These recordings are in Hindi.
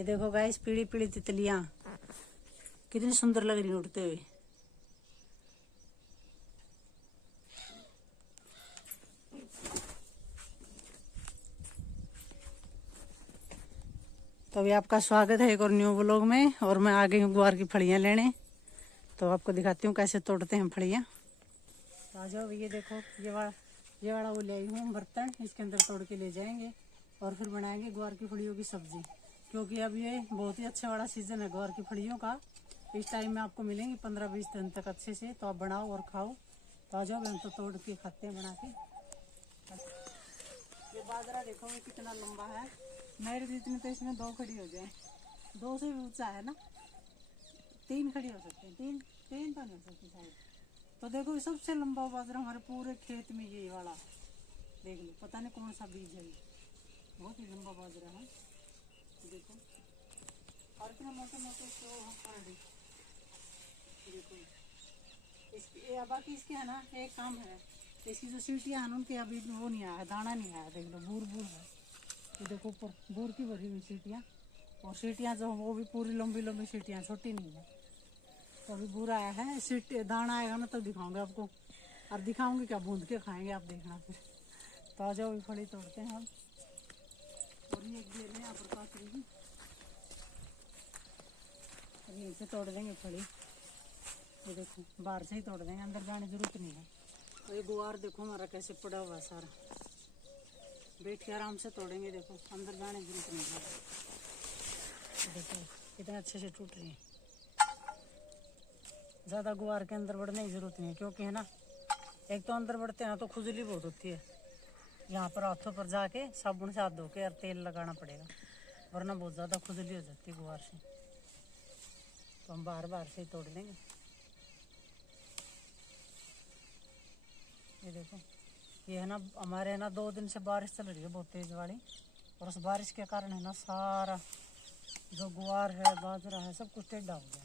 ये देखो गाइस, पीली पीली तितलियां कितनी सुंदर लग रही उड़ते हुए। तो अभी आपका स्वागत है एक और न्यू व्लॉग में। और मैं आ गई हूँ गुआर की फलियां लेने। तो आपको दिखाती हूँ कैसे तोड़ते हैं फलियां। तो आ जाओ। ये देखो, ये वाला वो ले आई हूँ बर्तन। इसके अंदर तोड़ के ले जाएंगे और फिर बनाएंगे गुआर की फलियों की सब्जी। क्योंकि अब ये बहुत ही अच्छा वाला सीजन है गुआर की फलियों का। इस टाइम में आपको मिलेंगी 15-20 दिन तक अच्छे से। तो आप बनाओ और खाओ। तो आ जाओ, हम तो तोड़ के खाते हैं बना के। ये बाजरा देखो ये कितना लंबा है। मेरे जितने तो इसमें 2 खड़ी हो जाए। 2 से भी ऊंचा है ना। 3 खड़ी हो सकती है। तीन तो नहीं हो सकती शायद। तो देखो ये सबसे लंबा बाजरा हमारे पूरे खेत में ये वाला। देख लो, पता नहीं कौन सा बीज है। बहुत ही लंबा बाजरा है देखो। और इतने मोटे मोटे देखो। इसके बाकी इसके है ना एक काम है। इसकी जो सीटियाँ हैं उनके अभी वो नहीं आया, दाना नहीं आया। देख लो, बूर है। ये देखो ऊपर बूर की भरी हुई सीटियाँ। और सीटियाँ जो वो भी पूरी लंबी लंबी सीटियाँ, छोटी नहीं है। तो अभी बूरा आया है। सीट दाना आएगा ना तब दिखाऊंगा आपको। और दिखाऊंगी क्या, बूंद के खाएंगे आप, देखना फिर। तो आ जाओ, फली तोड़ते हैं हम। और ये एक घेर में यहाँ पर काट रही। अभी यहीं से तोड़ देंगे फली। ये देखो, बाहर से ही तोड़ देंगे, अंदर जाने की जरूरत नहीं है। और ये गुआर देखो हमारा कैसे पड़ा हुआ है सारा। बैठ के आराम से तोड़ेंगे। देखो, अंदर जाने की जरूरत नहीं है। देखो कितने अच्छे से टूट रही है। ज़्यादा गुआर के अंदर बढ़ने की जरूरत नहीं है। क्योंकि है ना, एक तो अंदर बढ़ते हैं तो खुजली बहुत होती है। यहाँ पर हाथों पर जाके साबुन से हाथ धो के और तेल लगाना पड़ेगा, वरना बहुत ज़्यादा खुजली हो जाती है गुआर से। तो हम बार बार से ही तोड़ लेंगे। ये देखो, ये है ना हमारे है ना 2 दिन से बारिश चल रही है बहुत तेज वाली। और उस बारिश के कारण है ना सारा जो गुआर है, बाजरा है, सब कुछ टेढ़ा हो गया।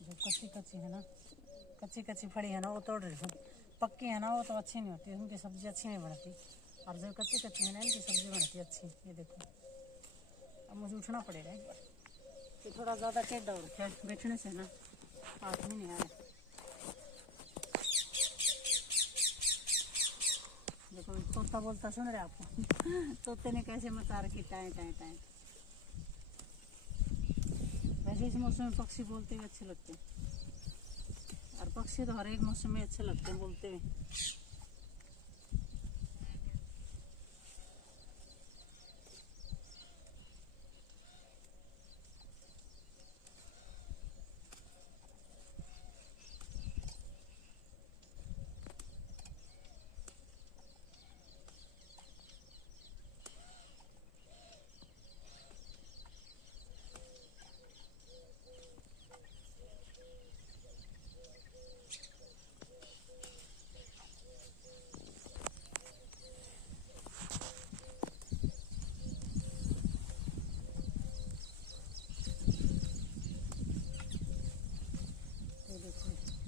जो कच्ची कच्ची है ना, कच्ची कच्ची फड़ी है ना वो तोड़ रही है। पक्की है ना वो तो अच्छी नहीं होती, उनकी सब्जी अच्छी नहीं बनती। और जो कच्ची कच्ची है ना इनकी सब्जी बनती है अच्छी। ये देखो, अब मुझे उठना पड़ेगा एक बार। ये थोड़ा ज़्यादा टेढ़ा हो रखा है, बैठने से ना हाथ में नहीं आ रहा। देखो तोता बोलता सुन रहे आपको। तोते ने कैसे मचा रखी, टाएं टाएं टाएं। वैसे इस मौसम में पक्षी बोलते हुए अच्छे लगते हैं। और पक्षी तो हर एक मौसम में अच्छे लगते हैं बोलते हुए।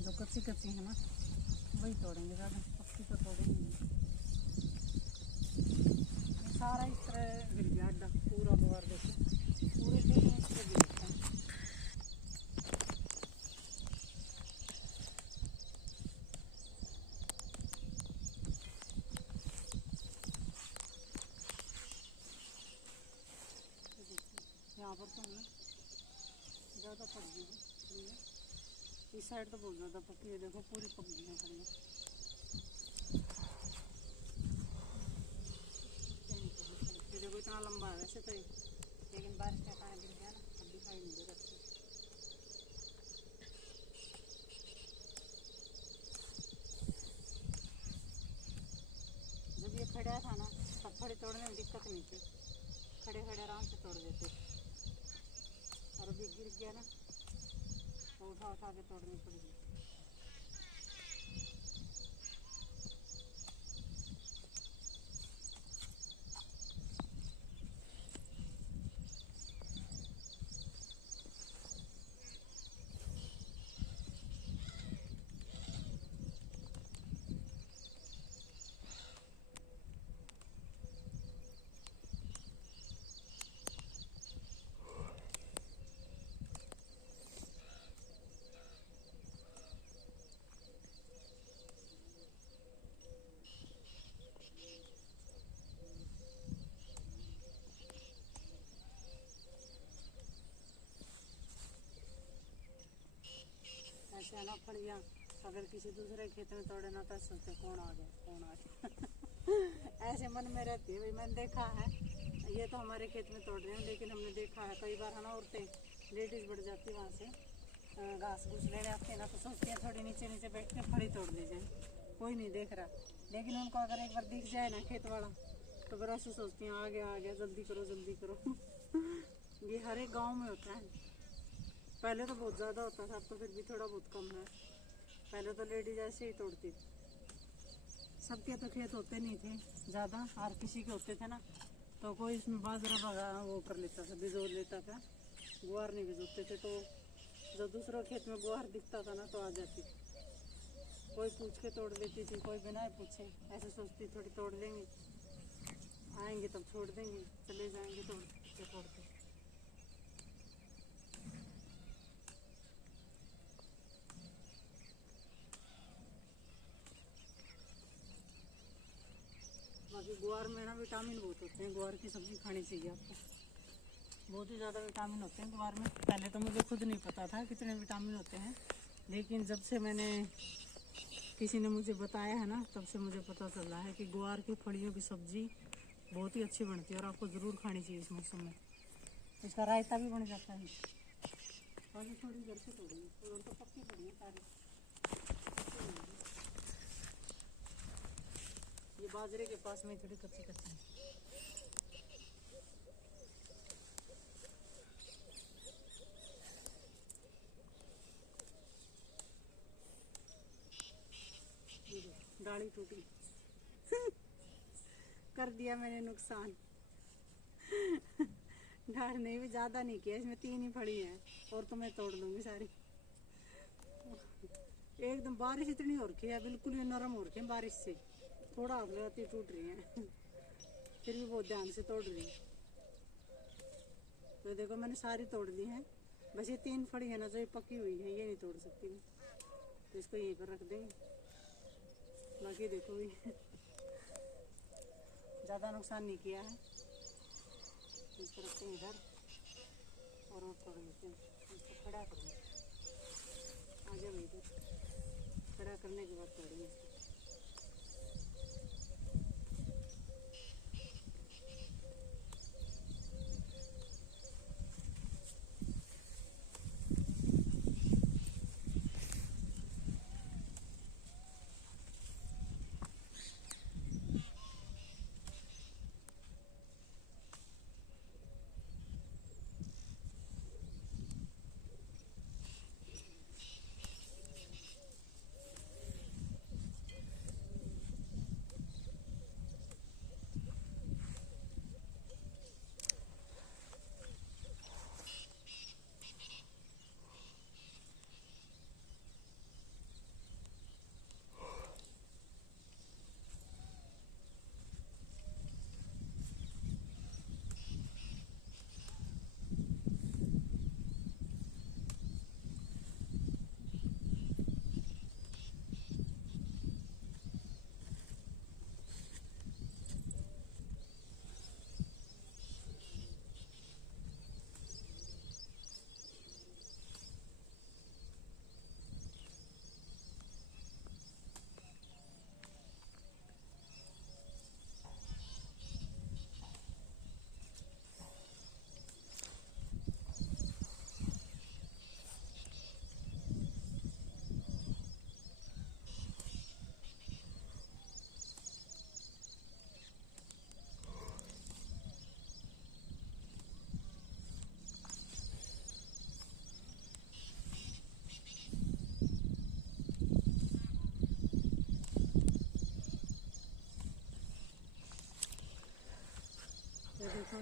जो कच्ची कच्ची है ना वही तोड़ेंगे, ज़्यादा पक्की तो तोड़ेंगे नहीं। सारा इस तरह गिर गया अड्डा, पूरा गुआर देखो, पूरे खेत में इस तरह गिर गया है। यहाँ पर तो ना ज़्यादा पक गई है। इस साइड तो बहुत ज़्यादा पकी है। देखो पूरी पक गई है फलियाँ। ये देखो इतना लंबा है वैसे तो, लेकिन बारिश का कारण गिर गया ना, अब दिखाई नहीं दे रहा। जब ये खड़ा था ना तब फली तोड़ने में दिक्कत नहीं थी, खड़े खड़े आराम से तोड़ देते। और अभी गिर गया ना तो उठा उठा के तोड़नी पड़ेगी। ऐसे है ना फलियाँ, अगर किसी दूसरे खेत में तोड़े ना तो सोचते कौन आ गया कौन आ गया। ऐसे मन में रहती है भाई। मैंने देखा है, ये तो हमारे खेत में तोड़ रहे हैं, लेकिन हमने देखा है कई बार है ना औरतें लेडीज बढ़ जाती वहाँ से घास घूस लेने आते हैं ना, तो सोचते हैं थोड़ी नीचे नीचे बैठ के फली तोड़ ली जाए, कोई नहीं देख रहा। लेकिन उनको अगर एक बार दिख जाए ना खेत वाला तो फिर ऐसे सोचती हैं आ गया जल्दी करो जल्दी करो। ये हर एक गाँव में होता है। पहले तो बहुत ज़्यादा होता था, अब तो फिर भी थोड़ा बहुत कम है। पहले तो लेडीज ऐसे ही तोड़ती थी। सबके तो खेत होते नहीं थे ज़्यादा, हर किसी के होते थे ना, तो कोई इसमें बाजरा भगा वो कर लेता था, भिजो लेता था। गुआर नहीं भिजोते थे, तो जब दूसरा खेत में गुआर दिखता था ना तो आ जाती। कोई पूछ के तोड़ लेती थी, कोई बिना पूछे। ऐसे सोचती थोड़ी तोड़ लेंगे, आएंगे तब छोड़ देंगे, चले जाएंगे तोड़ते। बाकी गुआर में ना विटामिन बहुत होते हैं, गुआर की सब्ज़ी खानी चाहिए आपको। बहुत ही ज़्यादा विटामिन होते हैं गुआर में। पहले तो मुझे खुद नहीं पता था कितने विटामिन होते हैं, लेकिन जब से मैंने किसी ने मुझे बताया है ना, तब से मुझे पता चल रहा है कि गुआर की फलियों की सब्ज़ी बहुत ही अच्छी बनती है और आपको ज़रूर खानी चाहिए इस मौसम में। इसका रायता भी बन जाता है। बाकी थोड़ी घर से तोड़ी और तो पक्की पड़ी है सारी। ये बाजरे के पास में थोड़ी कच्ची कच्ची है। डाली टूटी। कर दिया मैंने नुकसान। डाल नहीं भी ज़्यादा नहीं किया, इसमें 3 ही फड़ी हैं और तो मैं तोड़ लूँगी सारी। एकदम बारिश इतनी हो रखी है, बिल्कुल ही नरम हो रखी है बारिश से, थोड़ा हाथ लगाती टूट रही है। फिर भी बहुत ध्यान से तोड़ रही है। तो देखो मैंने सारी तोड़ ली है, बस ये 3 फड़ी है ना जो ये पकी हुई है, ये नहीं तोड़ सकती मैं, तो इसको यहीं पर रख देंगे। बाकी देखो भी ज़्यादा नुकसान नहीं किया है। इसको रखते हैं इधर और तोड़ लेते हैं। इसको खड़ा करेंगे, आ जाओ इधर, खड़ा करने के बाद तोड़ेंगे इसको।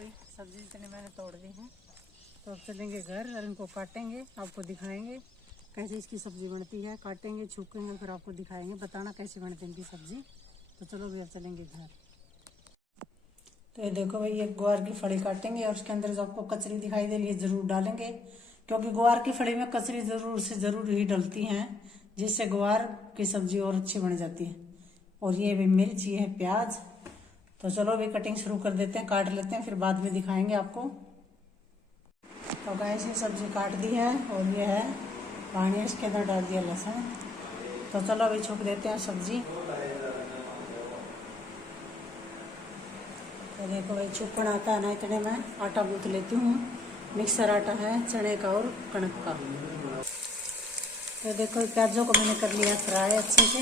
भाई सब्जी इतने मैंने तोड़ दी है, तो अब चलेंगे घर और इनको काटेंगे, आपको दिखाएंगे कैसे इसकी सब्जी बनती है। काटेंगे, छूकेंगे, फिर आपको दिखाएंगे, बताना कैसे बनती है इनकी सब्जी। तो चलो भैया चलेंगे घर। तो ये देखो भाई, ये ग्वार की फली काटेंगे और उसके अंदर जो आपको कचरी दिखाई दे रही है जरूर डालेंगे, क्योंकि ग्वार की फली में कचरी जरूर से जरूर ही डलती हैं, जिससे ग्वार की सब्जी और अच्छी बन जाती है। और ये भी मिर्च, ये है प्याज। तो चलो अभी कटिंग शुरू कर देते हैं, काट लेते हैं, फिर बाद में दिखाएंगे आपको। तो गैस ये सब्जी काट दी है और ये है पानी, इसके अंदर डाल दिया लहसुन। तो चलो अभी छूक देते हैं सब्जी। तो देखो भाई, छुपन आता है ना, इतने में आटा गूंथ लेती हूँ। मिक्सर आटा है चने का और कणक का। तो देखो प्याजों को मैंने कर लिया फ्राई अच्छे से।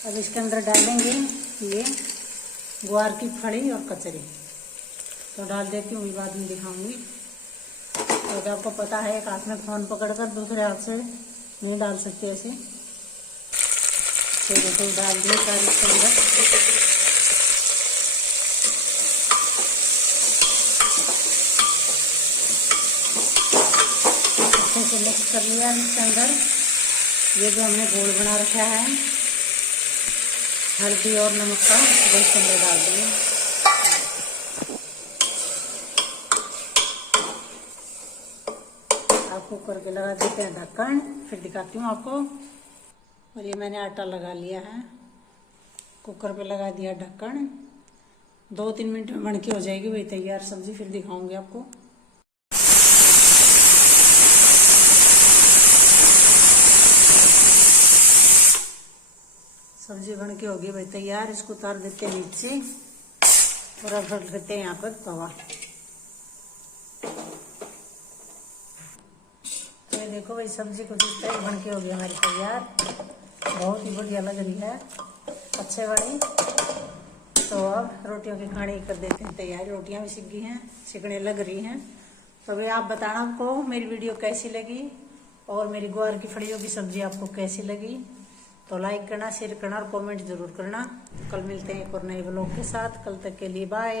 अब इसके अंदर डालेंगे ये ग्वार की फली और कचरी। तो डाल देती हूँ, बाद में दिखाऊंगी। तो आपको पता है, एक हाथ में फोन पकड़कर दूसरे हाथ से नहीं डाल सकते ऐसे। तो देखो डाल दिए सारे इसके अंदर। अच्छे से मिक्स कर लिया इसके अंदर। ये जो हमने घोल बना रखा है हल्दी और नमक का, वो इसके अंदर डाल देंगे। आप कुकर के लगा देते हैं ढक्कन, फिर दिखाती हूँ आपको। और ये मैंने आटा लगा लिया है, कुकर पे लगा दिया ढक्कन। 2-3 मिनट में बन के हो जाएगी वही तैयार सब्जी, फिर दिखाऊंगी आपको। सब्जी बन के होगी भाई तैयार। इसको उतार देते हैं नीचे और अब रख देते हैं यहाँ पर तवा। तो ये देखो भाई, सब्जी कुछ इस तरह बन के होगी हमारी तैयार। बहुत ही बढ़िया लग रही है, अच्छे वाली। तो अब रोटियों की खाने कर देते हैं तैयार। रोटियां भी सीख गई हैं, सिकने लग रही हैं। तो भाई आप बताना आपको मेरी वीडियो कैसी लगी और मेरी ग्वार की फलियों की सब्जी आपको कैसी लगी। तो लाइक करना, शेयर करना और कमेंट जरूर करना। कल मिलते हैं एक और नए व्लॉग के साथ। कल तक के लिए बाय।